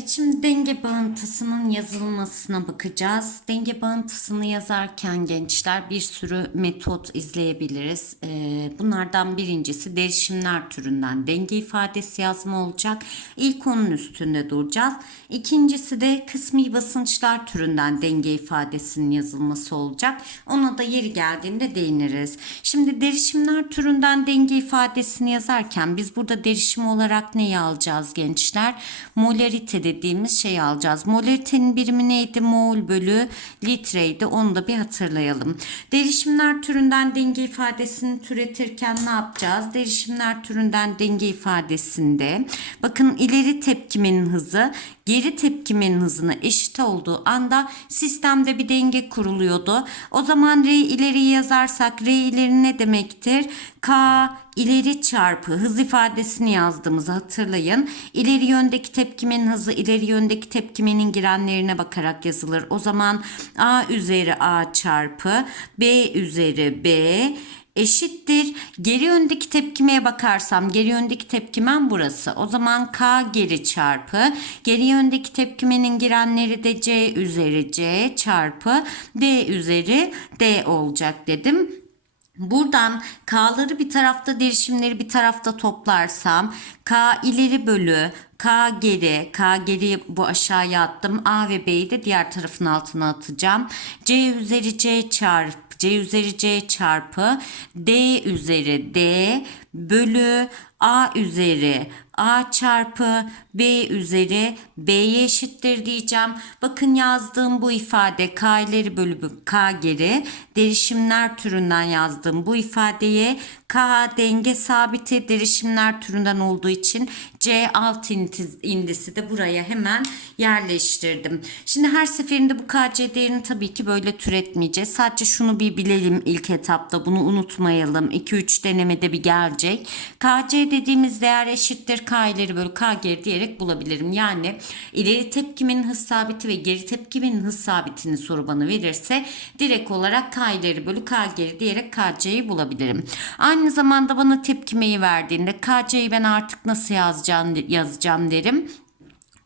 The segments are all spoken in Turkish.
Evet denge bağıntısının yazılmasına bakacağız. Denge bağıntısını yazarken gençler bir sürü metot izleyebiliriz. Ee, bunlardan birincisi derişimler türünden denge ifadesi yazma olacak. İlk onun üstünde duracağız. İkincisi de kısmi basınçlar türünden denge ifadesinin yazılması olacak. Ona da yeri geldiğinde değiniriz. Şimdi derişimler türünden denge ifadesini yazarken biz burada derişim olarak neyi alacağız gençler? Molarite dediğimiz şeyi alacağız. Molaritenin birimi neydi? Mol bölü litreydi. Onu da bir hatırlayalım. Derişimler türünden denge ifadesini türetirken ne yapacağız? Derişimler türünden denge ifadesinde bakın ileri tepkimenin hızı geri tepkimenin hızına eşit olduğu anda sistemde bir denge kuruluyordu. O zaman R ileriyi yazarsak R ileri ne demektir? K ileri çarpı hız ifadesini yazdığımızı hatırlayın. İleri yöndeki tepkimenin hızı ileri yöndeki tepkimenin girenlerine bakarak yazılır. O zaman A üzeri A çarpı B üzeri B eşittir. Geri yöndeki tepkimeye bakarsam geri yöndeki tepkimem burası. O zaman K geri çarpı geri yöndeki tepkimenin girenleri de C üzeri C çarpı D üzeri D olacak dedim. Buradan K'ları bir tarafta derişimleri bir tarafta toplarsam K ileri bölü K geri, K geri bu aşağıya attım. A ve B'yi de diğer tarafın altına atacağım. C üzeri C çarpı C üzeri C çarpı D üzeri D bölü A üzeri A çarpı B üzeri B'ye eşittir diyeceğim. Bakın yazdığım bu ifade K ileri bölü K geri derişimler türünden yazdığım bu ifadeye K denge sabiti derişimler türünden olduğu için C alt indisi de buraya hemen yerleştirdim. Şimdi her seferinde bu KC değerini tabii ki böyle türetmeyeceğiz. Sadece şunu bir bilelim ilk etapta bunu unutmayalım. 2-3 denemede bir gelecek. KC dediğimiz değer eşittir K ileri bölü K geri diyerek bulabilirim. Yani ileri tepkimenin hız sabiti ve geri tepkimenin hız sabitini soru bana verirse direkt olarak K bölü K geri diyerek KC'yi bulabilirim. Aynı zamanda bana tepkimeyi verdiğinde KC'yi ben artık nasıl yazacağım, yazacağım derim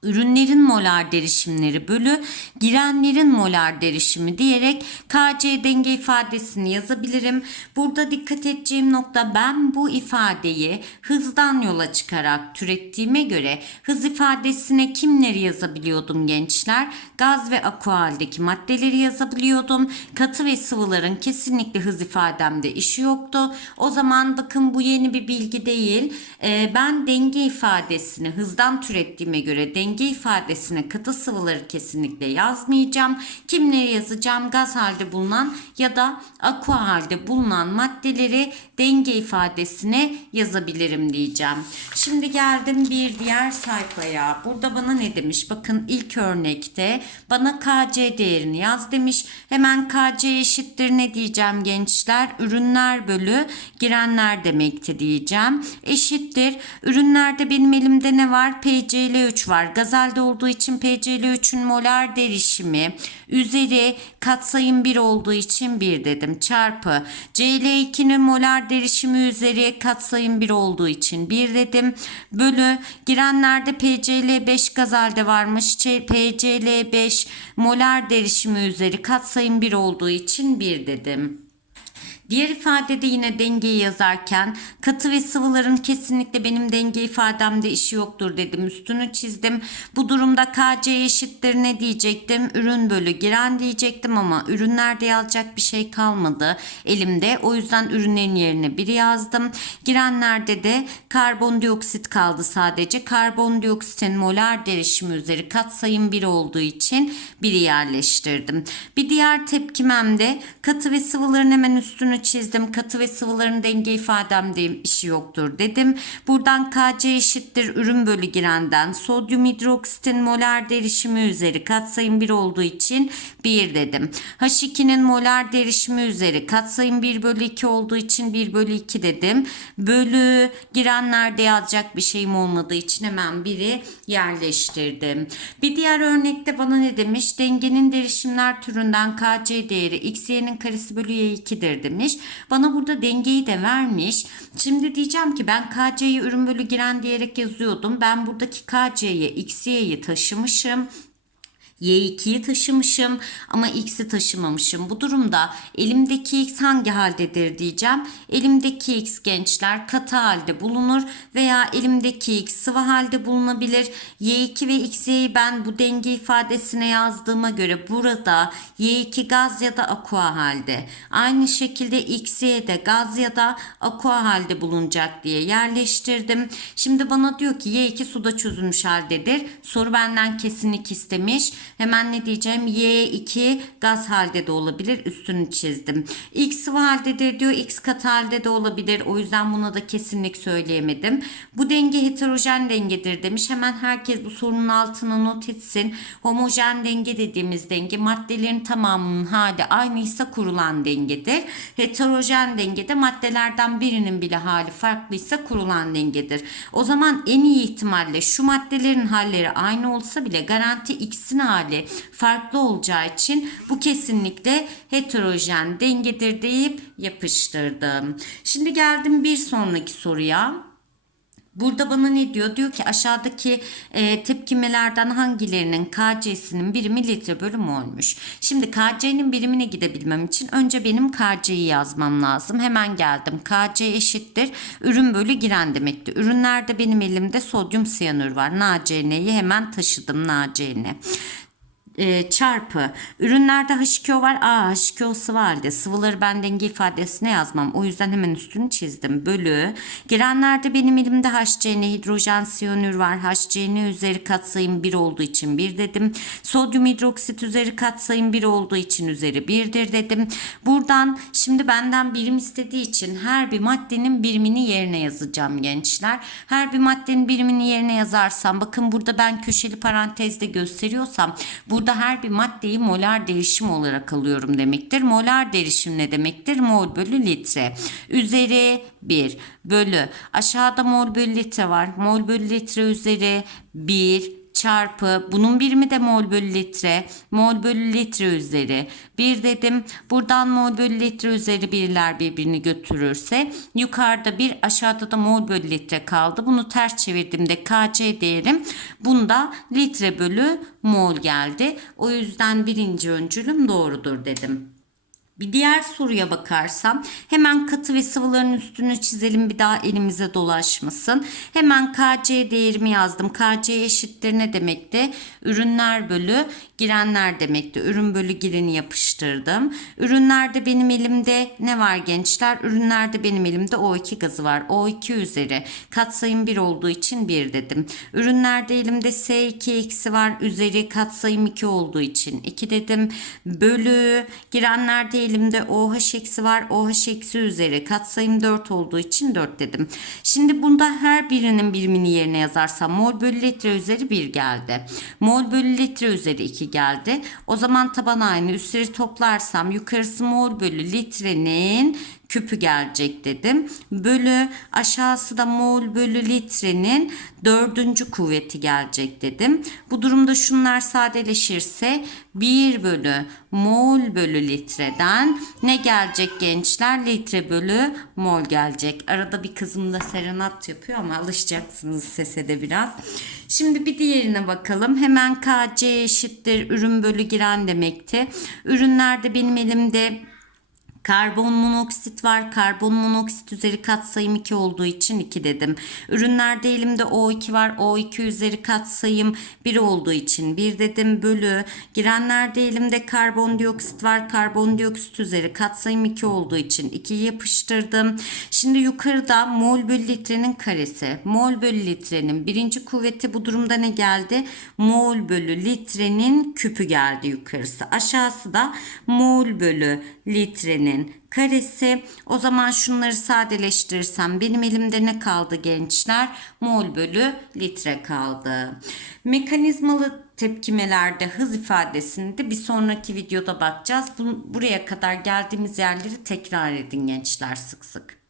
ürünlerin molar derişimleri bölü girenlerin molar derişimi diyerek KC denge ifadesini yazabilirim. Burada dikkat edeceğim nokta ben bu ifadeyi hızdan yola çıkarak türettiğime göre hız ifadesine kimleri yazabiliyordum gençler? Gaz ve aqua haldeki maddeleri yazabiliyordum. Katı ve sıvıların kesinlikle hız ifademde işi yoktu. O zaman bakın bu yeni bir bilgi değil. Ee, ben denge ifadesini hızdan türettiğime göre denge denge ifadesine katı sıvıları kesinlikle yazmayacağım. Kimleri yazacağım? Gaz halde bulunan ya da aqua halde bulunan maddeleri denge ifadesine yazabilirim diyeceğim. Şimdi geldim bir diğer sayfaya. Burada bana ne demiş? Bakın ilk örnekte bana KC değerini yaz demiş. Hemen KC eşittir ne diyeceğim gençler? Ürünler bölü girenler demekti diyeceğim. Eşittir. Ürünlerde benim elimde ne var? PCl3 var. Gazelde olduğu için PCl3'ün molar derişimi üzeri katsayım 1 olduğu için 1 dedim. Çarpı Cl2'nin molar derişimi üzeri katsayım 1 olduğu için 1 dedim. Bölü girenlerde PCl5 gazelde varmış. PCl5 molar derişimi üzeri katsayım 1 olduğu için 1 dedim. Diğer ifadede yine dengeyi yazarken katı ve sıvıların kesinlikle benim denge ifademde işi yoktur dedim. Üstünü çizdim. Bu durumda KC eşittir ne diyecektim? Ürün bölü giren diyecektim ama ürünlerde yazacak bir şey kalmadı elimde. O yüzden ürünlerin yerine biri yazdım. Girenlerde de karbondioksit kaldı sadece. Karbondioksitin molar derişimi üzeri katsayım 1 olduğu için biri yerleştirdim. Bir diğer tepkimemde katı ve sıvıların hemen üstünü çizdim. Katı ve sıvıların denge ifademde işi yoktur dedim. Buradan KC eşittir ürün bölü girenden. Sodyum hidroksitin molar derişimi üzeri katsayım 1 olduğu için 1 dedim. H2'nin molar derişimi üzeri katsayım 1 bölü 2 olduğu için 1 bölü 2 dedim. Bölü girenlerde yazacak bir şeyim olmadığı için hemen 1'i yerleştirdim. Bir diğer örnekte bana ne demiş? Dengenin derişimler türünden KC değeri x y'nin karesi bölü y2'dir demiş. Vermiş. Bana burada dengeyi de vermiş. Şimdi diyeceğim ki ben KC'yi ürün bölü giren diyerek yazıyordum. Ben buradaki KC'ye XY'yi taşımışım. Y2'yi taşımışım ama X'i taşımamışım. Bu durumda elimdeki X hangi haldedir diyeceğim. Elimdeki X gençler katı halde bulunur veya elimdeki X sıvı halde bulunabilir. Y2 ve XY'yi ben bu denge ifadesine yazdığıma göre burada Y2 gaz ya da aqua halde. Aynı şekilde XY de gaz ya da aqua halde bulunacak diye yerleştirdim. Şimdi bana diyor ki Y2 suda çözülmüş haldedir. Soru benden kesinlik istemiş. Hemen ne diyeceğim? Y2 gaz halde de olabilir. Üstünü çizdim. X sıvı haldedir diyor. X katı halde de olabilir. O yüzden buna da kesinlik söyleyemedim. Bu denge heterojen dengedir demiş. Hemen herkes bu sorunun altına not etsin. Homojen denge dediğimiz denge maddelerin tamamının hali aynıysa kurulan dengedir. Heterojen dengede maddelerden birinin bile hali farklıysa kurulan dengedir. O zaman en iyi ihtimalle şu maddelerin halleri aynı olsa bile garanti X'in hali farklı olacağı için bu kesinlikle heterojen dengedir deyip yapıştırdım. Şimdi geldim bir sonraki soruya. Burada bana ne diyor? Diyor ki aşağıdaki e, tepkimelerden hangilerinin KC'sinin birimi litre bölü molmuş. Şimdi KC'nin birimine gidebilmem için önce benim KC'yi yazmam lazım. Hemen geldim. KC eşittir. Ürün bölü giren demekti. Ürünlerde benim elimde sodyum siyanür var. NaCn'yi hemen taşıdım NaCn e, çarpı ürünlerde H2O var. A H2O sıvı halde. Sıvıları ben denge ifadesine yazmam. O yüzden hemen üstünü çizdim. Bölü. Girenlerde benim elimde HCN hidrojen siyonür var. HCN üzeri katsayım 1 olduğu için 1 dedim. Sodyum hidroksit üzeri katsayım 1 olduğu için üzeri 1'dir dedim. Buradan şimdi benden birim istediği için her bir maddenin birimini yerine yazacağım gençler. Her bir maddenin birimini yerine yazarsam bakın burada ben köşeli parantezde gösteriyorsam burada Burada her bir maddeyi molar derişim olarak alıyorum demektir. Molar derişim ne demektir? Mol bölü litre. Üzeri 1 bölü. Aşağıda mol bölü litre var. Mol bölü litre üzeri 1 çarpı bunun birimi de mol bölü litre. Mol bölü litre üzeri 1 dedim. Buradan mol bölü litre üzeri birler birbirini götürürse yukarıda bir aşağıda da mol bölü litre kaldı. Bunu ters çevirdiğimde KC değerim bunda litre bölü mol geldi. O yüzden birinci öncülüm doğrudur dedim. Bir diğer soruya bakarsam hemen katı ve sıvıların üstünü çizelim bir daha elimize dolaşmasın. Hemen KC değerimi yazdım. KC eşittir ne demekti? Ürünler bölü girenler demekti. Ürün bölü gireni yapıştırdım. Ürünlerde benim elimde ne var gençler? Ürünlerde benim elimde O2 gazı var. O2 üzeri katsayım 1 olduğu için 1 dedim. Ürünlerde elimde S2 eksi var. Üzeri katsayım 2 olduğu için 2 dedim. Bölü girenlerde elimde OH eksi var. OH eksi üzeri katsayım 4 olduğu için 4 dedim. Şimdi bunda her birinin birimini yerine yazarsam mol bölü litre üzeri 1 geldi. Mol bölü litre üzeri 2 geldi. O zaman taban aynı üstleri toplarsam yukarısı mol bölü litrenin küpü gelecek dedim. Bölü aşağısı da mol bölü litrenin dördüncü kuvveti gelecek dedim. Bu durumda şunlar sadeleşirse 1 bölü mol bölü litreden ne gelecek gençler? Litre bölü mol gelecek. Arada bir kızım da serenat yapıyor ama alışacaksınız sese de biraz. Şimdi bir diğerine bakalım. Hemen KC eşittir ürün bölü giren demekti. Ürünlerde benim elimde Karbon monoksit var. Karbon monoksit üzeri katsayım 2 olduğu için 2 dedim. Ürünlerde elimde O2 var. O2 üzeri katsayım 1 olduğu için 1 dedim. Bölü. Girenlerde elimde karbondioksit var. Karbondioksit üzeri katsayım 2 olduğu için 2'yi yapıştırdım. Şimdi yukarıda mol bölü litrenin karesi. Mol bölü litrenin birinci kuvveti bu durumda ne geldi? Mol bölü litrenin küpü geldi yukarısı. Aşağısı da mol bölü litrenin karesi. O zaman şunları sadeleştirirsem benim elimde ne kaldı gençler? Mol bölü litre kaldı. Mekanizmalı tepkimelerde hız ifadesini de bir sonraki videoda bakacağız. Bu, buraya kadar geldiğimiz yerleri tekrar edin gençler sık sık.